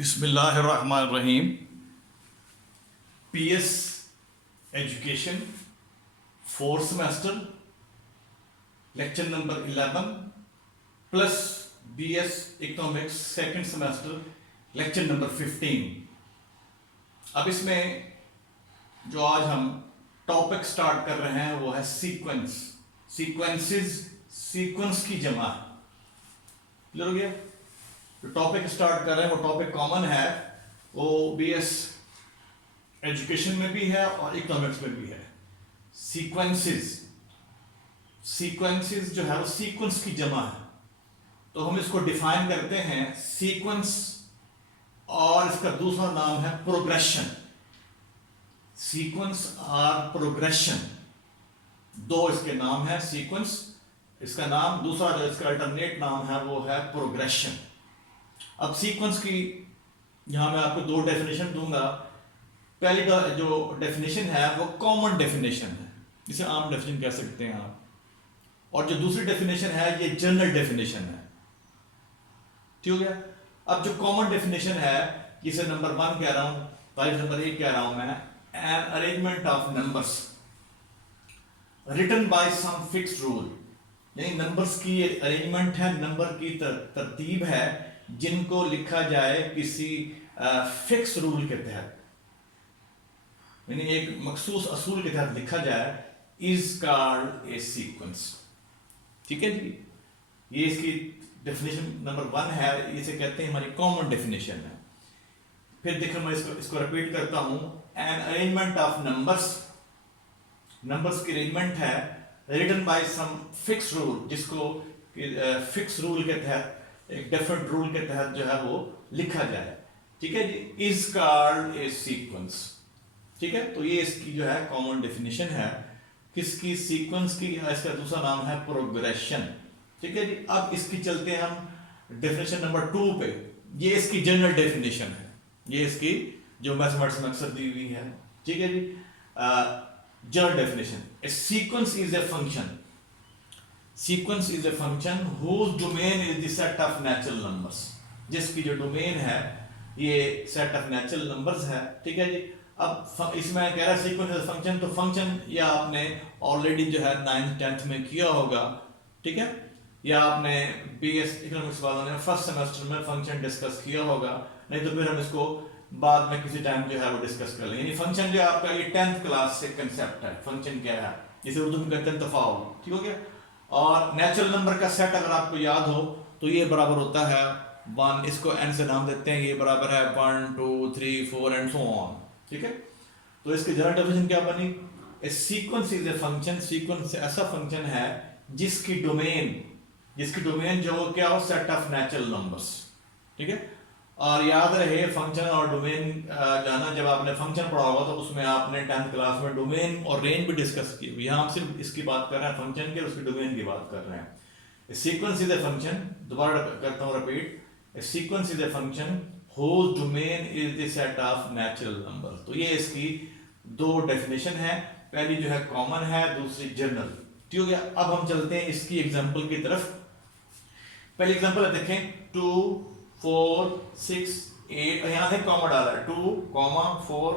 बिस्मिल्लाहिर्रहमानिर्रहीम। PS education 4th semester lecture number 11 plus BS economics 2nd semester lecture number 15। अब इसमें जो आज हम टॉपिक स्टार्ट कर रहे हैं वो है सीक्वेंस, सीक्वेंसेस, सीक्वेंस की जमा। क्लियर हो गया? जो टॉपिक स्टार्ट कर रहे हैं वो टॉपिक कॉमन है, वो बीएस एजुकेशन में भी है और इकोनॉमिक्स में भी है। सीक्वेंसेस, सीक्वेंसेस जो है वो सीक्वेंस की जमा है। तो हम इसको डिफाइन करते हैं सीक्वेंस, और इसका दूसरा नाम है प्रोग्रेशन। सीक्वेंस और प्रोग्रेशन दो इसके नाम है। सीक्वेंस इसका नाम, दूसरा जो इसका अल्टरनेट नाम है वो है प्रोग्रेशन। अब सीक्वेंस की यहां मैं आपको दो डेफिनेशन दूंगा। पहली जो डेफिनेशन है वो कॉमन डेफिनेशन है, जिसे आम डेफिनेशन कह सकते हैं आप, और जो दूसरी डेफिनेशन है ये जनरल डेफिनेशन है। ठीक हो गया? अब जो कॉमन डेफिनेशन है, जिसे नंबर 1 कह रहा हूं, तारीफ नंबर 1 कह रहा हूं मैं, an arrangement of numbers written by some fixed rule, यानी नंबर्स की अरेंजमेंट है, नंबर की तरतीब है जिनको लिखा जाए किसी फिक्स रूल के तहत, यानी एक मखसूस असूल के तहत लिखा जाए, इज कॉल्ड ए सीक्वेंस। ठीक है जी, ये इसकी डेफिनेशन नंबर 1 है, इसे कहते हैं हमारी कॉमन डेफिनेशन है। फिर देखो मैं इसको रिपीट करता हूं। An arrangement of numbers, numbers की अरेंजमेंट है written by some fix rule, जिसको फिक्स रूल के तहत, एक डिफरेंट रूल के तहत जो है वो लिखा जाए। ठीक है जी, इज कॉल्ड ए सीक्वेंस। ठीक है, तो ये इसकी जो है कॉमन डेफिनेशन है किसकी, सीक्वेंस की। इसका दूसरा नाम है प्रोग्रेशन। ठीक है जी, अब इसकी चलते हैं हम डेफिनेशन नंबर 2 पे। ये इसकी जनरल डेफिनेशन है, ये इसकी जो मैथमेटिक्स में अक्सर दी हुई है। ठीक है जी, general definition, a sequence is a function, sequence is a function whose domain is the set of natural numbers, जिसकी जो डोमेन है ये सेट ऑफ नेचुरल नंबर्स है। ठीक है जी, अब इसमें कह रहा है सीक्वेंस इज फंक्शन, तो फंक्शन या आपने ऑलरेडी जो है 9th 10th में किया होगा। ठीक है, या आपने बीएस इकोनॉमिक्स वालों ने फर्स्ट सेमेस्टर में फंक्शन डिस्कस किया होगा, नहीं तो फिर हम इसको बाद में किसी टाइम जो है वो डिस्कस कर लेंगे। यानी फंक्शन जो आपका ये 10th क्लास से कंसेप्ट है। फंक्शन क्या है, जिसे उर्दू में कहते हैं तफाउल। ठीक हो गया? और नेचुरल नंबर का सेट अगर आपको याद हो तो ये बराबर होता है 1, इसको n से नाम देते हैं, ये बराबर है 1 2 3 4 एंड सो ऑन। ठीक है, तो इसकी जनरल डेफिनेशन क्या बनी? A sequence is a function, sequence ऐसा फंक्शन है जिसकी डोमेन जो क्या हो, सेट ऑफ नेचुरल नंबर्स। ठीक है, और याद रहे फंक्शन और डोमेन जाना, जब आपने फंक्शन पढ़ा होगा तो उसमें आपने 10th क्लास में डोमेन और रेंज भी डिस्कस की हुई। यहाँ हम सिर्फ इसकी बात कर रहे हैं, फंक्शन की, उसकी डोमेन की बात कर रहे हैं। सीक्वेंस इज ए फंक्शन, दोबारा करता हूँ repeat, A sequence is a function whose domain is the set of natural numbers। तो ये इसकी दो डेफिनेशन है, पहली जो है कॉमन है, दूसरी जनरल। ठीक हो गया? अब हम चलते हैं इसकी एग्जाम्पल की तरफ। पहली एग्जाम्पल है, देखें 2 4 6 8, यहाँ से कॉमा डाला है 2 4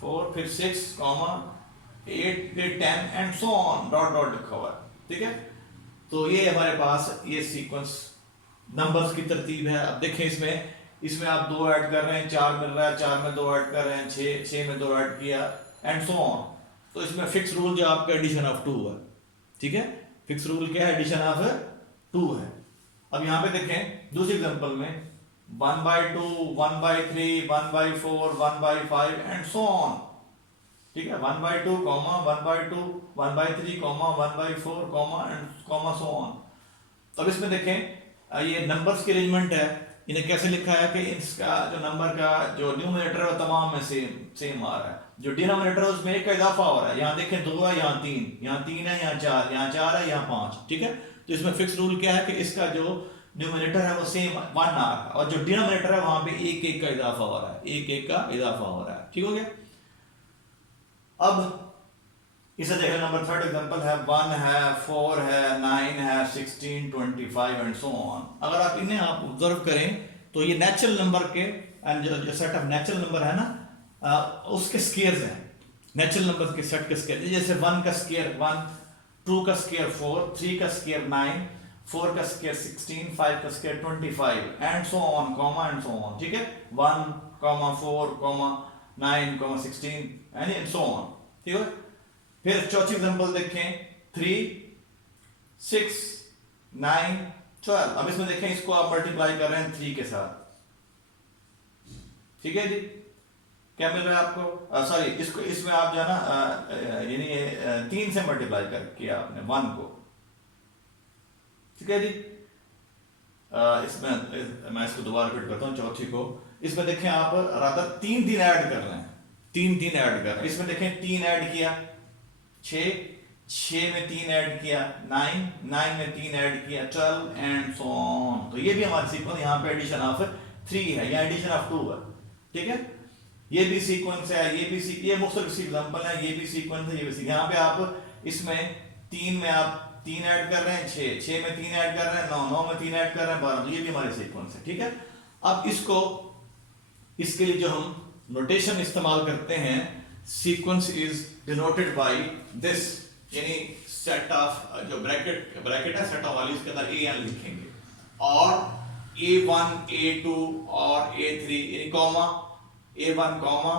4 फिर 6 8 फिर 10 and so on, dot dot लिखा हुआ है। ठीक है, तो ये हमारे पास ये सीक्वेंस नंबर्स की तरतीब है। अब देखें इसमें आप 2 ऐड कर रहे हैं, 4 मिल रहा है, 4 में 2 ऐड कर रहे हैं, 6 में 2 ऐड किया एंड सो ऑन। तो इसमें फिक्स रूल जो आपका एडिशन ऑफ 2 है। ठीक है, फिक्स रूल क्या है? एडिशन ऑफ 2 है। अब यहाँ पे देखें दूसरी एग्जांपल में 1/2 1/3 1/4 1/5 एंड सो ऑन। ठीक है, 1/2 1/2 1/3 1/4 एंड सो ऑन। अब इसमें देखें ये नंबर्स की अरेंजमेंट है, इन्हें कैसे लिखा है कि इसका जो नंबर का जो न्यूमरेटर है तमाम में सेम आ रहा है, जो डिनोमिनेटर है उसमें 1 का इजाफा हो रहा है। यहाँ देखें 2 है, यहाँ 3, यहाँ 3 है, यहाँ 4, यहाँ 4 है, यहाँ 5। ठीक है, तो इसमें फिक्स रूल क्या है कि इसका जो न्यूमरेटर है वो सेम 1 आ रहा है, और जो डिनोमिनेटर है वहां पे 1 का इजाफा हो रहा है, 1 का इजाफा हो रहा है। ठीक हो गया? अब इसे देखें, नंबर 3rd एग्जांपल है 1 है, 4 है, 9 है, 16 25 एंड सो ऑन। अगर आप इन्हें आप ऑब्जर्व करें तो ये नेचुरल नंबर के एंड जो सेट ऑफ नेचुरल नंबर है ना उसके स्केयर्स हैं। नेचुरल नंबर के सेट के स्केयर, जैसे 1 का स्केयर 1, 2 का स्केयर 4, 3 का स्केयर 9, 4 का स्केयर 16, 5 का square 25 and so on comma and so on. ठीक है, 1, 4, 9, 16 एंड सो ऑन। ठीक है, फिर चौथी एग्जांपल देखें 3, 6, 9, 12। अब इसमें देखें, इसको आप मल्टीप्लाई कर रहे हैं 3 के साथ। ठीक है जी, क्या मिल रहा है आपको? सॉरी, इसको इसमें आप जो है ना यानी 3 से मल्टीप्लाई कर किया आपने 1 को। ठीक है जी, इसमें मैं इसको दोबारा रिपीट करता हूँ चौथी को। इसमें देखें आप रादर 3 ऐड कर रहे हैं, 3 ऐड कर रहे हैं। इसमें देखें 3 ऐड किया 6, 6 में 3 ऐड किया 9, 9 में 3 ऐड किया 12 एंड सो ऑन। तो ये भी हमारी सीक्वेंस यहाँ पे एडिशन ऑफ 3 है या एडिशन ऑफ 2 है। ठीक है, ये भी सीक्वेंस है, ये मुख्तलिफ एग्जांपल है, ये भी सीक्वेंस है, ये भी सीक्वेंस। यहाँ पे आप इसमें 3 में आप 3 ऐड कर रहे हैं 6, 6 में 3 ऐड कर रहे हैं 9, 9 में 3 ऐड कर रहे हैं 12। तो ये भी हमारी सीक्वेंस है। ठीक है, अब इसके लिए जो हम नोटेशन इस्तेमाल करते हैं, sequence is denoted by this, यानी सेट ऑफ जो ब्रैकेट है सेट ऑफ वैल्यूज के अंदर an लिखेंगे और a1 a2 और a3 यानी comma a1 comma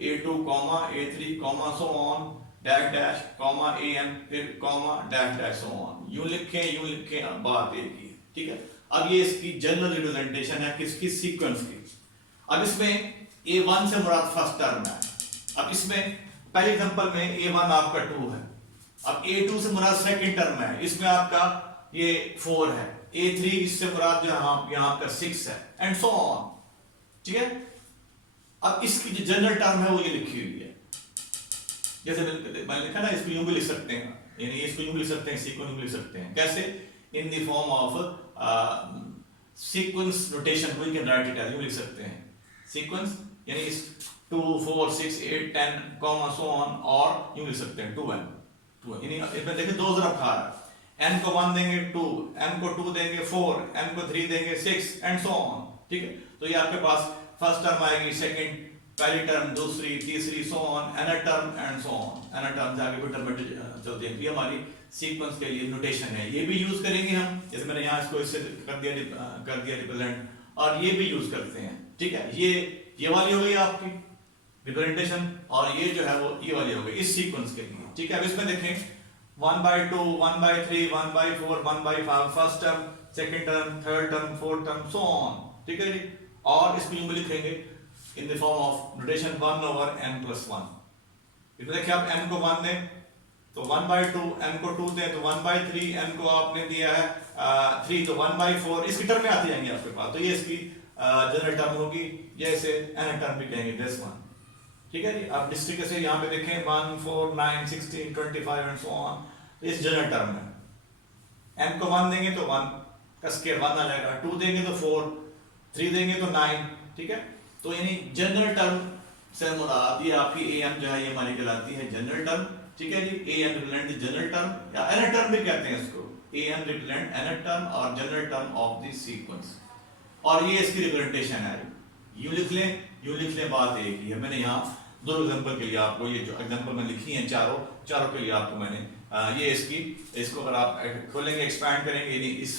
a2 comma a3 comma so on dash dash comma an फिर comma dash dash so on. यूं लिखें बात एक ही। ठीक है, अब ये इसकी जनरल रिप्रेजेंटेशन है किसकी? सीक्वेंस की। अब इसमें a1 से मुराद फर्स्ट टर्म है। अब इसमें पहले एग्जांपल में a1 आपका 2 है, अब a2 से मुराद सेकंड टर्म है, इसमें आपका ये 4 है, a3 इससे मुराद जो यहाँ आपका 6 है एंड सो ऑन। ठीक है, अब इसकी जो जनरल टर्म है वो ये लिखी हुई है, जैसे मैंने लिखा ना, इसको यूं भी लिख सकते हैं, यानी इसको यूं भी लिख सकते हैं, सीक्वेंस भी लिख सकते हैं। कैसे? In the form of sequence notation we can write it as, यूं लिख सकते हैं सीक्वेंस यानी इस 2, 4, 6, 8, 10 कॉमा सो ऑन, और यूं लिख सकते हैं 2n, यानी इसमें देखिए 2 तरफ खा रहा है, n को 1 देंगे 2, n को 2 देंगे 4, n को 3 देंगे 6 एंड सो ऑन। ठीक है, तो ये आपके पास फर्स्ट टर्म आएगी, सेकंड पहली टर्म, दूसरी, तीसरी, so on, nth term and so on. Nth term से आगे भी टर्म चलती है। ये हमारी सीक्वेंस के लिए नोटेशन है, ये भी यूज करेंगे हम, जैसे मैंने यहाँ इसको इससे कर दिया रिप्रेजेंट, और ये भी यूज करते हैं। ठीक है, ये वाली हो गई आपकी रिप्रेजेंटेशन, और ये जो है वो ये वाली हो गई इस सीक्वेंस के लिए। ठीक है, अब इसमें देखें 1/2, 1/3, 1/4, 1/5 first term, second term, third term, fourth term, so on. ठीक है जी, और इसको यूं भी लिखेंगे इन the form of notation 1/n+1। इसमें देखिए आप n को 1 दें तो 1/2, n को 2 दें तो 1/3, n को आपने दिया है 3 तो 1/4, इसकी टर्में आती जाएंगी आपके पास। तो ये इसकी जनरल टर्म होगी, जैसे n टर्म भी कहेंगे दिस वन। ठीक है जी, आप डिस्ट्रिक्ट से यहाँ पे देखें 1, 4, 9, 16, 25 एंड सो ऑन, इस जनरल टर्म में n को 1 देंगे तो 1 का स्क्वायर 1 आ जाएगा, 2 देंगे तो 4, 3 देंगे तो 9। ठीक है, तो यानी जनरल टर्म से मुराद ये आपकी an जो है ये हमारी कहलाती है जनरल टर्म। ठीक है जी, an represent the general term या nth टर्म भी कहते हैं इसको, an रिप्रेजेंट nth टर्म और general term of the sequence, और ये इसकी रिप्रेजेंटेशन है। यूं लिख लें बात एक ही है। मैंने यहाँ 2 एग्जांपल के लिए आपको ये जो एग्जांपल मैंने लिखी हैं चारों के लिए आपको मैंने ये इसको अगर आप खोलेंगे एक्सपैंड करेंगे यानी इस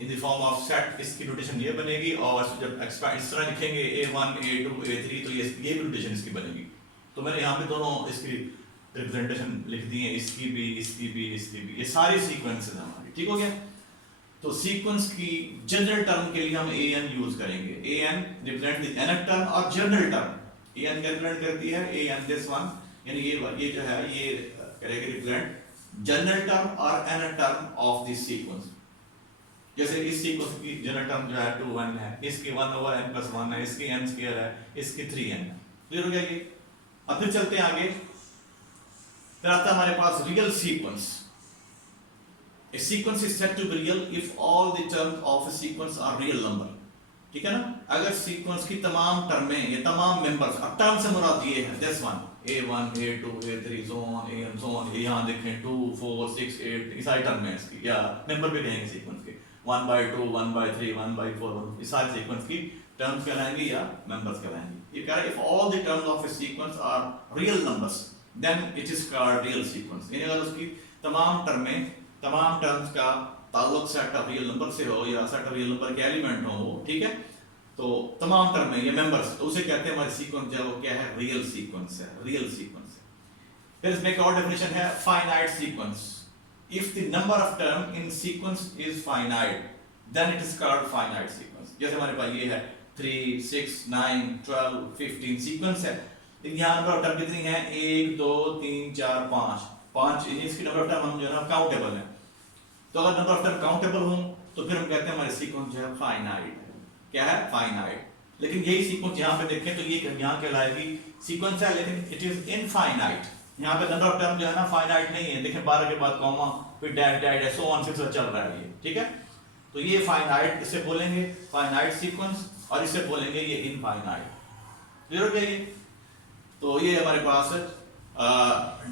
इन द फॉर्म ऑफ सेट, इसकी नोटेशन ये बनेगी, और जब एक्सपैंड इस तरह लिखेंगे a1, a2, a3 तो ये भी नोटेशन इसकी बनेगी। तो मैंने यहाँ पे दोनों इसकी रिप्रेजेंटेशन लिख दी है, इसकी भी, ये सारी सीक्वेंसेस हमारी। ठीक हो गया, तो सीक्वेंस की जनरल टर्म के लिए हम an यूज करेंगे। an represent the nth term और जनरल टर्म an रिप्रेजेंट करती है an दिस वन, यानी ये जो है ये करेगी रिप्रेजेंट जनरल टर्म और nth term of the sequence. जैसे इस सीक्वेंस की जनरल टर्म जो है 2, 1 है, इसकी 1/n+1 है, इसकी n स्क्वायर है, इसकी 3n है। क्लियर हो गया ये? अब फिर चलते हैं आगे, फिर आता है हमारे पास real sequence. A sequence is said to be real if all the terms of a sequence are real number। ठीक है ना, अगर सीक्वेंस की तमाम टर्में ये तमाम मेंबर्स, अब टर्म से मुराद ये है this one, a1, a2, a3 so on, an so on, यहाँ देखें 2, 4, 6, 8 ये सारी टर्म है इसकी, या मेंबर भी कहेंगे सीक्वेंस के, 1/2, 1/3, 1/4, ये सारे सीक्वेंस की टर्म्स कहलाएंगे या मेंबर्स कहलाएंगे। ये कह रहा है if all the terms of a sequence are real numbers then it is called real sequence. यानी अगर उसकी तमाम टर्म्स का ताल्लुक सेट ऑफ रियल नंबर से हो या सेट ऑफ रियल नंबर के एलिमेंट हो, ठीक है, तो तमाम टर्म में ये मेंबर्स, तो उसे कहते हैं हमारे सीक्वेंस जो है वो क्या है, रियल सीक्वेंस है, रियल सीक्वेंस है। फिर इसमें एक और डेफिनेशन है finite sequence. If the number of term in sequence is finite then it is called finite sequence. जैसे हमारे पास ये है 3, 6, 9, 12, 15 सीक्वेंस है, लेकिन यहाँ नंबर ऑफ टर्म कितनी है, 1, 2, 3, 4, 5 इसकी नंबर ऑफ टर्म हम जो है काउंटेबल है। तो अगर नंबर ऑफ टर्म काउंटेबल हो तो फिर हम कहते हैं हमारे सीक्वेंस जो है फाइनाइट है। क्या है, फाइनाइट। लेकिन यही सीक्वेंस यहाँ पे देखें तो ये यहाँ कहलाएगी सीक्वेंस है, लेकिन इट इज इनफाइनाइट। यहाँ पे नंबर ऑफ टर्म जो है ना फाइनाइट नहीं है, देखें 12 के बाद कॉमा फिर डैश डैश सो ऑन से चल रहा है ये, ठीक है। तो ये फाइनाइट, इसे बोलेंगे फाइनाइट सीक्वेंस, और इसे बोलेंगे ये इनफाइनाइट। क्लियर हो गया ये? तो ये हमारे पास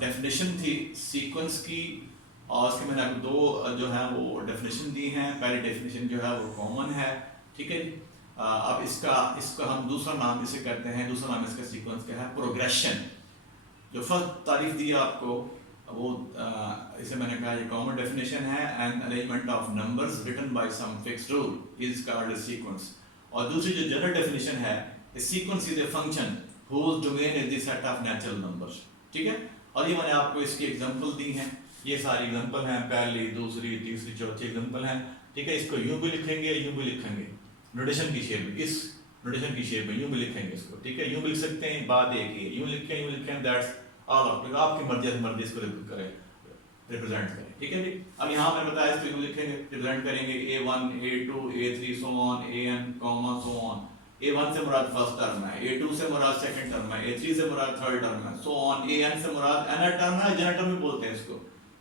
डेफिनेशन थी सीक्वेंस की, और उसके मैंने आपको दो जो है वो डेफिनेशन दी हैं। पहली डेफिनेशन जो है वो कॉमन है, ठीक है। अब इसका हम दूसरा नाम इसे कहते हैं, दूसरा नाम इसका सीक्वेंस क्या है, प्रोग्रेशन। जो फर्स्ट तारीफ दी आपको वो इसे मैंने कहा ये कॉमन डेफिनेशन है, an arrangement of numbers written by some fixed rule is called a sequence. और दूसरी जो जनरल डेफिनेशन है, a sequence is a function whose domain is the set of natural numbers, ठीक है। और ये मैंने आपको इसकी एग्जांपल दी हैं, ये सारी एग्जांपल हैं, पहली, दूसरी, तीसरी, चौथी एग्जांपल हैं, ठीक है। इसको यूं भी लिखेंगे, यूं भी लिखेंगे, नोटेशन की शेप में, इस नोटेशन की शेप में यूं भी लिखेंगे इसको, ठीक है। यूं भी लिख सकते हैं, बात एक ही, यूं लिखें, दैट्स ऑल ऑफ, आपकी मर्जी इसको करें, रिप्रेजेंट करें, ठीक है जी। अब यहाँ मैंने बताया इसको यूं लिखेंगे, रिप्रेजेंट करेंगे A1, A2, A3 so on, AN, so on. A1 से मुराद फर्स्ट टर्म है, A2 से मुराद सेकंड टर्म है, A3 से मुराद थर्ड टर्म है, सो ऑन। AN से मुराद nth टर्म है, जनरल टर्म भी बोलते हैं इसको,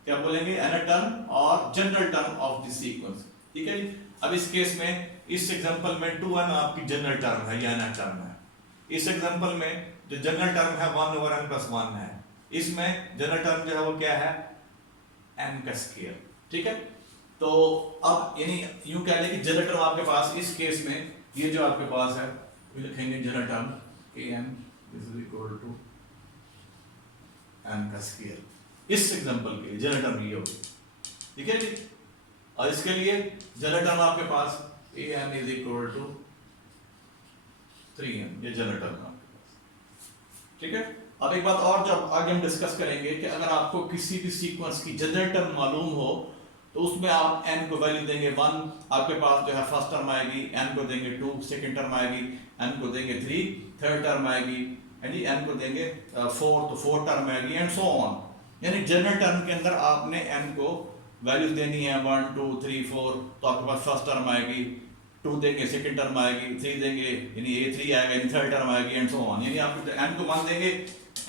क्या बोलेंगे, nth टर्म और general term of the sequence, ठीक है जी। अब इस केस में, इस एग्जांपल में 2n आपकी जनरल टर्म है, या nth टर्म है। इस एग्जांपल में जो जनरल टर्म है 1/n+1 है, इसमें जनरल टर्म जो है वो क्या है, n का स्क्वायर, ठीक है। तो अब यानी यूं कह लें कि जनरल टर्म आपके पास इस केस में ये जो आपके पास है, लिखेंगे general term an is equal to n का स्क्वायर। इस एग्जांपल के लिए जनरल टर्म ये होगी, ठीक है जी। और इसके लिए जनरल टर्म आपके पास an is equal to 3n, ये जनरल टर्म आपके पास, ठीक है। अब एक बात और जो आगे हम डिस्कस करेंगे कि अगर आपको किसी भी सीक्वेंस की जनरल टर्म मालूम हो तो उसमें आप n को वैल्यू देंगे 1, आपके पास जो है फर्स्ट टर्म आएगी, n को देंगे 2, सेकंड टर्म आएगी, n को देंगे 3, थर्ड टर्म आएगी, यानी n को देंगे 4, तो फोर्थ टर्म आएगी, एंड सो ऑन। यानी जनरल टर्म के अंदर आपने n को वैल्यूज देनी है 1, 2, 3, 4, तो आपके पास फर्स्ट टर्म आएगी, 2 देंगे, सेकंड टर्म आएगी, 3 देंगे, यानी A3 आएगा, यानी थर्ड टर्म आएगी, एंड सो ऑन। यानी आप n को 1 देंगे,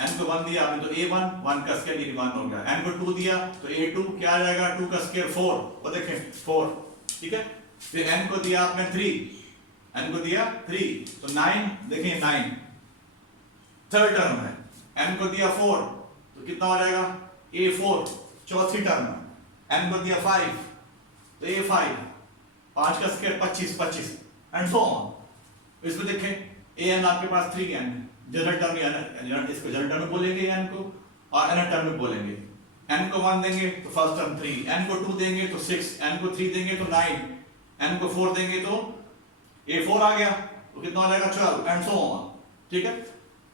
n को 1 दिया आपने तो A1, 1 का स्क्वायर ये 1 हो गया। n को 2 दिया तो A2 क्या आ जाएगा, 2 का स्क्वायर 4, और देखें 4, ठीक है। फिर n को दिया आपने 3, n को दिया 3 तो 9, देखें 9 थर्ड टर्म है। n को दिया 4 तो कितना हो जाएगा, A4 चौथी टर्म है। n को दिया 5 तो A5, 5 का स्क्वायर 25 एंड सो ऑन। इसमें देखें an आपके पास 3n जनरल टर्म, या इसको जनरल टर्म में बोलेंगे n को, और nth टर्म में बोलेंगे। n को 1 देंगे तो फर्स्ट टर्म 3, n को 2 देंगे तो 6, n को 3 देंगे तो 9, n को 4 देंगे तो A4 आ गया, तो कितना हो जाएगा 12, एंड सो ऑन, ठीक है।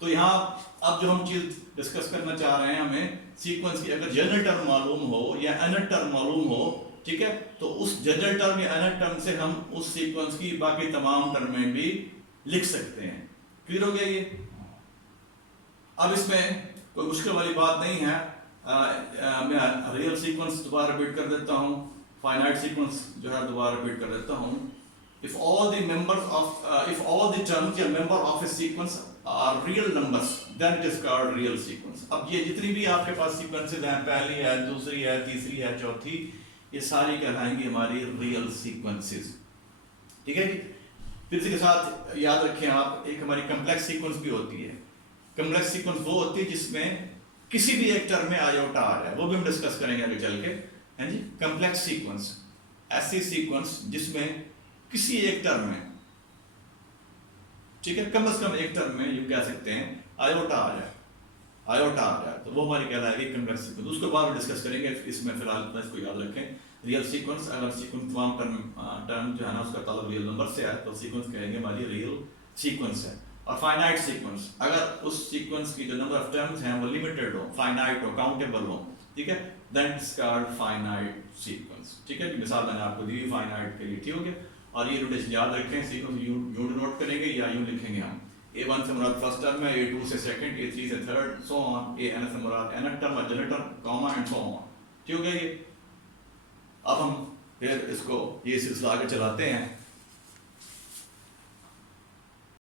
तो यहाँ अब जो हम चीज डिस्कस करना चाह रहे हैं, हमें सीक्वेंस की अगर जनरल टर्म मालूम हो या nth टर्म मालूम हो, ठीक है, तो उस जनरल टर्म या nth टर्म से हम उस सीक्वेंस की बाकी तमाम टर्में भी लिख सकते हैं। क्लियर हो गया ये? अब इसमें कोई मुश्किल वाली बात नहीं है। मैं रियल सीक्वेंस दोबारा रिपीट कर देता हूँ, फाइनाइट सीक्वेंस जो है दोबारा रिपीट कर देता हूँ। If all the members of if all the terms या member of a sequence are real numbers then it is called real sequence. अब ये जितनी भी आपके पास सीक्वेंसेस हैं, पहली है, दूसरी है, तीसरी है, चौथी, ये सारी कहलाएंगी हमारी रियल सीक्वेंसेस, ठीक है जी। फिर इसके साथ याद रखें आप, एक हमारी कम्प्लेक्स सीक्वेंस भी होती है। कम्प्लेक्स सीक्वेंस वो होती है जिसमें किसी भी एक टर्म में आयोटा आ रहा है, वो भी हम डिस्कस करेंगे आगे चल के, है जी। कम्प्लेक्स सीक्वेंस ऐसी सीक्वेंस जिसमें किसी एक टर्म में, ठीक है, कम से कम एक टर्म में यूं कह सकते हैं आयोटा आ जाए, आयोटा आ जाए, तो वो हमारी कहलाएगी कन्वेक्स सीक्वेंस। उसको बाद में डिस्कस करेंगे, इसमें फिलहाल इतना इसको याद रखें। रियल सीक्वेंस, अगर सीक्वेंस तमाम टर्म जो है ना उसका ताल्लुक रियल नंबर से है तो सीक्वेंस कहेंगे हमारी रियल सीक्वेंस है। और फाइनाइट सीक्वेंस, अगर उस सीक्वेंस की जो नंबर ऑफ टर्म्स हैं वो लिमिटेड हो, फाइनाइट हो, काउंटेबल हो, ठीक है, then it's called finite sequence. ठीक है, मिसाल मैंने आपको दी फाइनाइट के लिए, ठीक हो गया। और ये नोटेशन याद रखें, सीक्वेंस यू नोट करेंगे या यूं लिखेंगे हम, A1 से मुराद फर्स्ट टर्म है, A2 से सेकंड, A3 से थर्ड, सो ऑन, AN से मुराद nth टर्म है, general term, comma and so on. ठीक हो गया ये। अब हम फिर इसको ये सिलसिला आगे चलाते हैं।